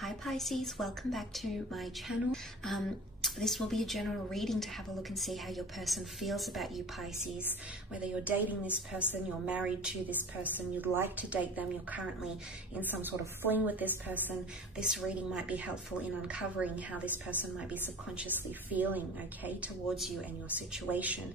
Hi Pisces, welcome back to my channel. This will be a general reading to have a look and see how your person feels about you, Pisces. Whether you're dating this person, you're married to this person, you'd like to date them, you're currently in some sort of fling with this person, this reading might be helpful in uncovering how this person might be subconsciously feeling, okay, towards you and your situation.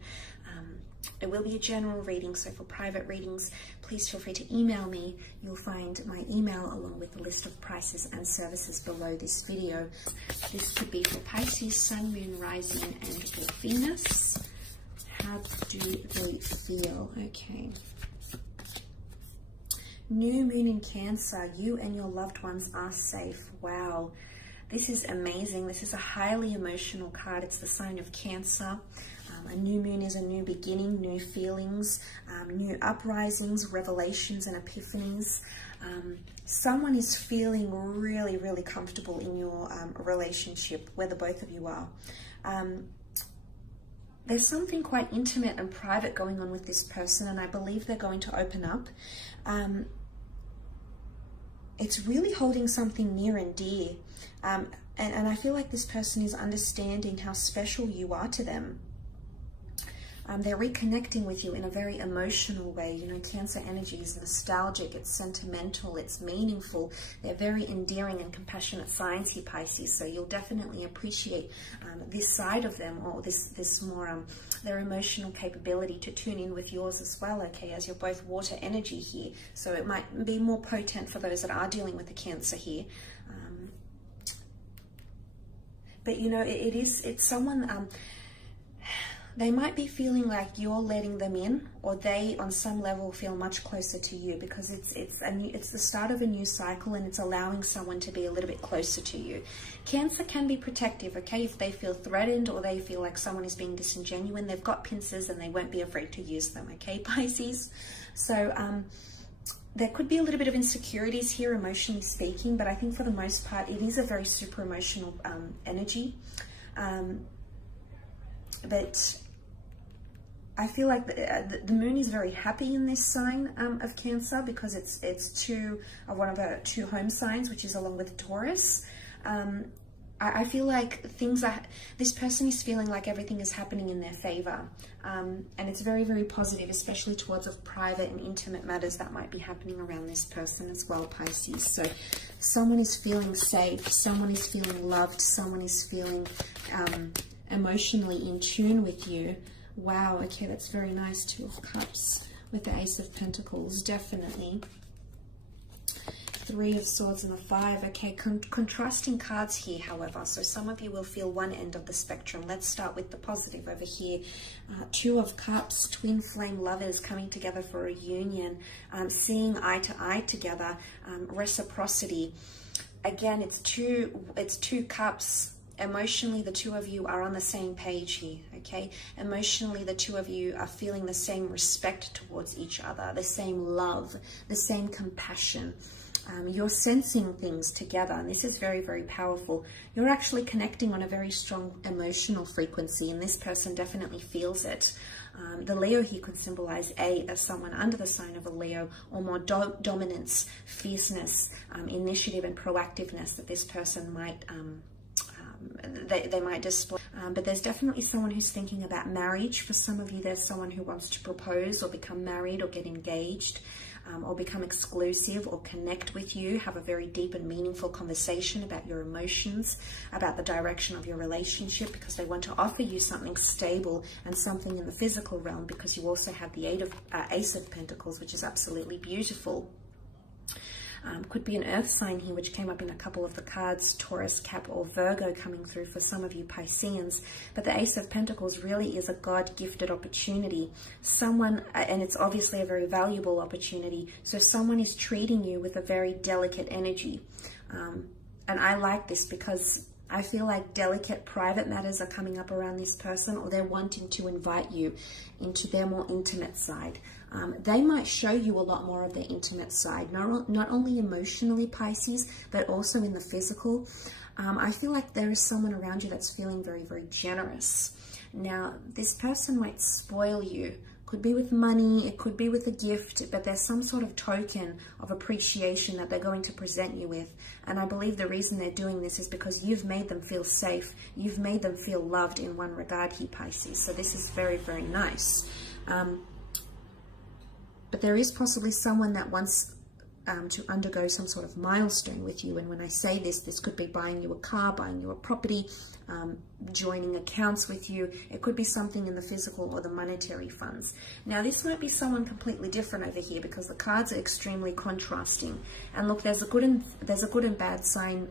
It will be a general reading, so for private readings, please feel free to email me. You'll find my email along with the list of prices and services below this video. This could be for Pisces, Sun, Moon, Rising, and Venus. How do they feel? Okay. New Moon in Cancer. You and your loved ones are safe. Wow. This is amazing. This is a highly emotional card. It's the sign of Cancer. A new moon is a new beginning, new feelings, new uprisings, revelations and epiphanies. Someone is feeling really, really comfortable in your relationship, where the both of you are. There's something quite intimate and private going on with this person, and I believe they're going to open up. It's really holding something near and dear. And I feel like this person is understanding how special you are to them. They're reconnecting with you in a very emotional way. You know, Cancer energy is nostalgic, it's sentimental, it's meaningful. They're very endearing and compassionate signs here, Pisces. So you'll definitely appreciate this side of them, or this more, their emotional capability to tune in with yours as well, okay, as you're both water energy here. So it might be more potent for those that are dealing with the Cancer here. But you know, it's someone, they might be feeling like you're letting them in, or they on some level feel much closer to you, because it's the start of a new cycle, and it's allowing someone to be a little bit closer to you. Cancer can be protective, okay, if they feel threatened or they feel like someone is being disingenuous. They've got pincers and they won't be afraid to use them, okay, Pisces? So there could be a little bit of insecurities here, emotionally speaking, but I think for the most part it is a very super emotional energy. But I feel like the moon is very happy in this sign of Cancer, because it's one of the two home signs, which is along with Taurus. I feel like this person is feeling like everything is happening in their favor. And it's very, very positive, especially towards of private and intimate matters that might be happening around this person as well, Pisces. So someone is feeling safe, someone is feeling loved, someone is feeling emotionally in tune with you. Wow, okay, that's very nice. Two of Cups with the Ace of Pentacles, definitely. Three of Swords and a Five. Okay, contrasting cards here, however. So some of you will feel one end of the spectrum. Let's start with the positive over here. Two of Cups, twin flame lovers coming together for a union, seeing eye to eye together, reciprocity. Again, it's two cups. Emotionally, the two of you are on the same page here, okay? Emotionally, the two of you are feeling the same respect towards each other, the same love, the same compassion. You're sensing things together, and this is very, very powerful. You're actually connecting on a very strong emotional frequency, and this person definitely feels it. The Leo here could symbolize as someone under the sign of a Leo, or more dominance, fierceness, initiative, and proactiveness that this person might they might display. But there's definitely someone who's thinking about marriage. For some of you, there's someone who wants to propose or become married or get engaged, or become exclusive or connect with you, have a very deep and meaningful conversation about your emotions, about the direction of your relationship, because they want to offer you something stable and something in the physical realm, because you also have the Ace of Pentacles, which is absolutely beautiful. Could be an earth sign here, which came up in a couple of the cards, Taurus, Cap, or Virgo coming through for some of you Pisceans. But the Ace of Pentacles really is a God-gifted opportunity. Someone, and it's obviously a very valuable opportunity, so someone is treating you with a very delicate energy. And I like this, because I feel like delicate private matters are coming up around this person, or they're wanting to invite you into their more intimate side. They might show you a lot more of their intimate side, not only emotionally, Pisces, but also in the physical. I feel like there is someone around you that's feeling very, very generous. Now, this person might spoil you Could be with money, it could be with a gift, but there's some sort of token of appreciation that they're going to present you with. And I believe the reason they're doing this is because you've made them feel safe. You've made them feel loved in one regard here, Pisces. So this is very, very nice. But there is possibly someone that wants to undergo some sort of milestone with you. And when I say this, this could be buying you a car, buying you a property, joining accounts with you. It could be something in the physical or the monetary funds. Now, this might be someone completely different over here because the cards are extremely contrasting. And look, there's a good and bad sign.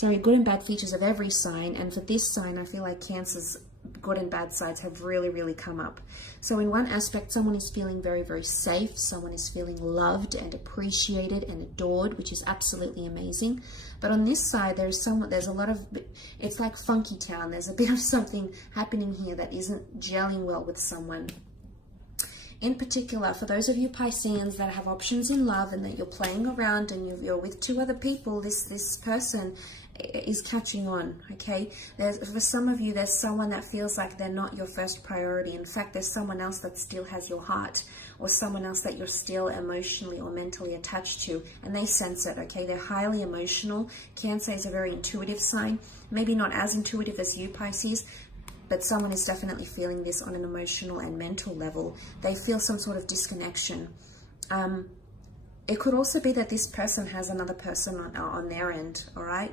Good and bad features of every sign. And for this sign, I feel like Cancer's good and bad sides have really, really come up. So in one aspect, someone is feeling very, very safe. Someone is feeling loved and appreciated and adored, which is absolutely amazing. But on this side, there's a lot of, it's like Funky Town. There's a bit of something happening here that isn't gelling well with someone. In particular, for those of you Pisceans that have options in love and that you're playing around and you're with two other people, this person is catching on, okay? For some of you, there's someone that feels like they're not your first priority. In fact, there's someone else that still has your heart, or someone else that you're still emotionally or mentally attached to, and they sense it, okay? They're highly emotional. Cancer is a very intuitive sign, maybe not as intuitive as you, Pisces, but someone is definitely feeling this on an emotional and mental level. They feel some sort of disconnection. It could also be that this person has another person on their end, all right?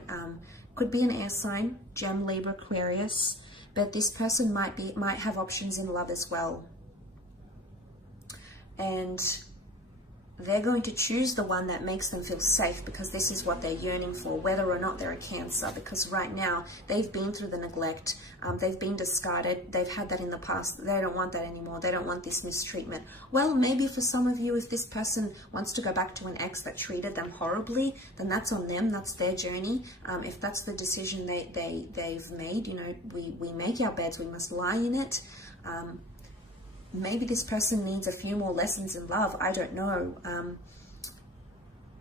Could be an air sign, Gem, Libra, Aquarius, but this person might have options in love as well. And they're going to choose the one that makes them feel safe because this is what they're yearning for, whether or not they're a Cancer, because right now they've been through the neglect, they've been discarded, they've had that in the past, they don't want that anymore, they don't want this mistreatment. Well, maybe for some of you, if this person wants to go back to an ex that treated them horribly, then that's on them, that's their journey. If that's the decision they've made, you know, we make our beds, we must lie in it. Maybe this person needs a few more lessons in love. I don't know.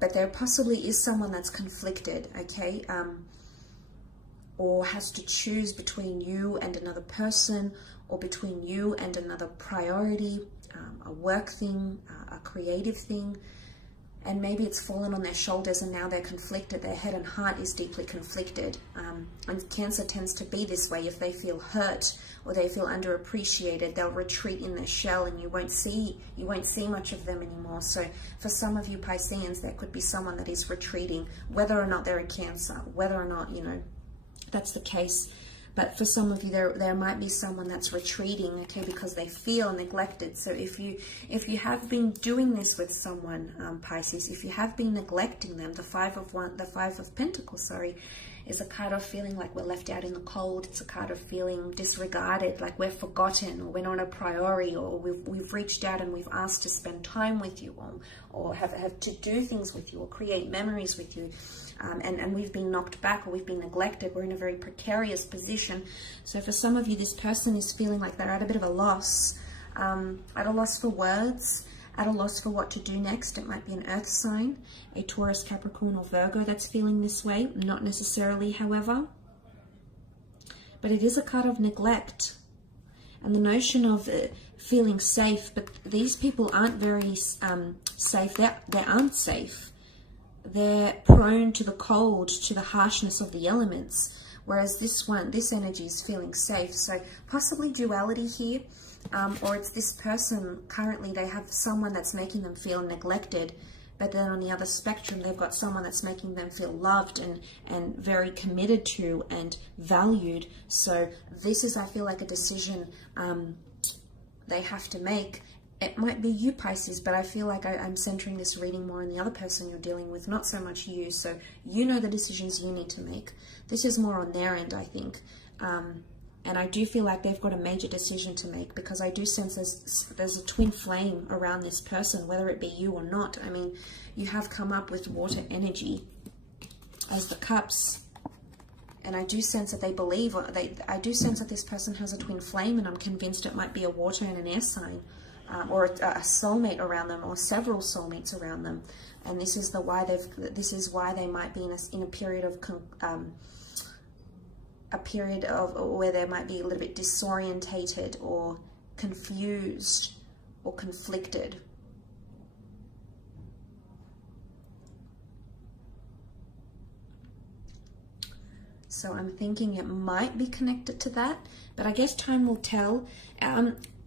But there possibly is someone that's conflicted, okay? Or has to choose between you and another person, or between you and another priority, a work thing, a creative thing. And maybe it's fallen on their shoulders and now they're conflicted. Their head and heart is deeply conflicted. And Cancer tends to be this way. If they feel hurt or they feel underappreciated, they'll retreat in their shell and you won't see much of them anymore. So for some of you Pisceans, there could be someone that is retreating, whether or not they're a Cancer, whether or not, you know, that's the case. But for some of you, there might be someone that's retreating, okay, because they feel neglected. So if you have been doing this with someone, Pisces, if you have been neglecting them, the Five of Pentacles, sorry, is a card of feeling like we're left out in the cold. It's a card of feeling disregarded, like we're forgotten, or we're not a priority, or we've reached out and we've asked to spend time with you, or have to do things with you, or create memories with you. And we've been knocked back, or we've been neglected. We're in a very precarious position. So for some of you, this person is feeling like they're at a bit of a loss for words, at a loss for what to do next. It might be an earth sign, a Taurus, Capricorn, or Virgo that's feeling this way. Not necessarily, however. But it is a card of neglect. And the notion of feeling safe, but these people aren't very safe. They aren't safe. They're prone to the cold, to the harshness of the elements, whereas this energy is feeling safe. So possibly duality here, or it's this person currently, they have someone that's making them feel neglected, but then on the other spectrum, they've got someone that's making them feel loved and very committed to and valued. So this is, I feel like, a decision they have to make. It might be you, Pisces, but I feel like I'm centering this reading more on the other person you're dealing with, not so much you. So you know the decisions you need to make. This is more on their end, I think. And I do feel like they've got a major decision to make, because I do sense there's a twin flame around this person, whether it be you or not. I mean, you have come up with water energy as the cups. And I do sense that they believe, I do sense that this person has a twin flame, and I'm convinced it might be a water and an air sign. Or a soulmate around them, or several soulmates around them, and this is why they might be in a period of where they might be a little bit disorientated or confused, or conflicted. So I'm thinking it might be connected to that, but I guess time will tell.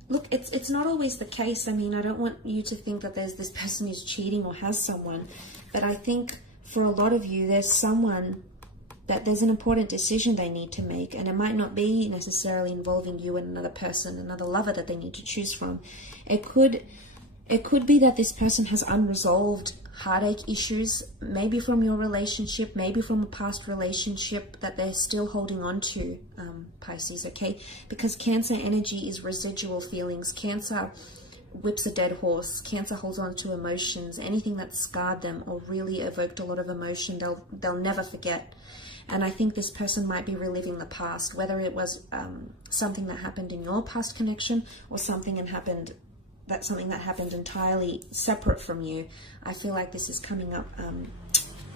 Look, it's not always the case. I mean, I don't want you to think that there's this person who's cheating or has someone, but I think for a lot of you, there's someone that there's an important decision they need to make, and it might not be necessarily involving you and another person, another lover that they need to choose from. It could be that this person has unresolved heartache issues, maybe from your relationship, maybe from a past relationship that they're still holding on to, Pisces, okay? Because Cancer energy is residual feelings. Cancer whips a dead horse. Cancer holds on to emotions. Anything that scarred them or really evoked a lot of emotion, they'll never forget. And I think this person might be reliving the past, whether it was something that happened in your past connection or something that happened entirely separate from you. I feel like this is coming up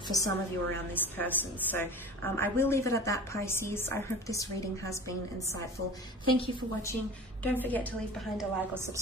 for some of you around this person. So I will leave it at that, Pisces. I hope this reading has been insightful. Thank you for watching. Don't forget to leave behind a like or subscribe.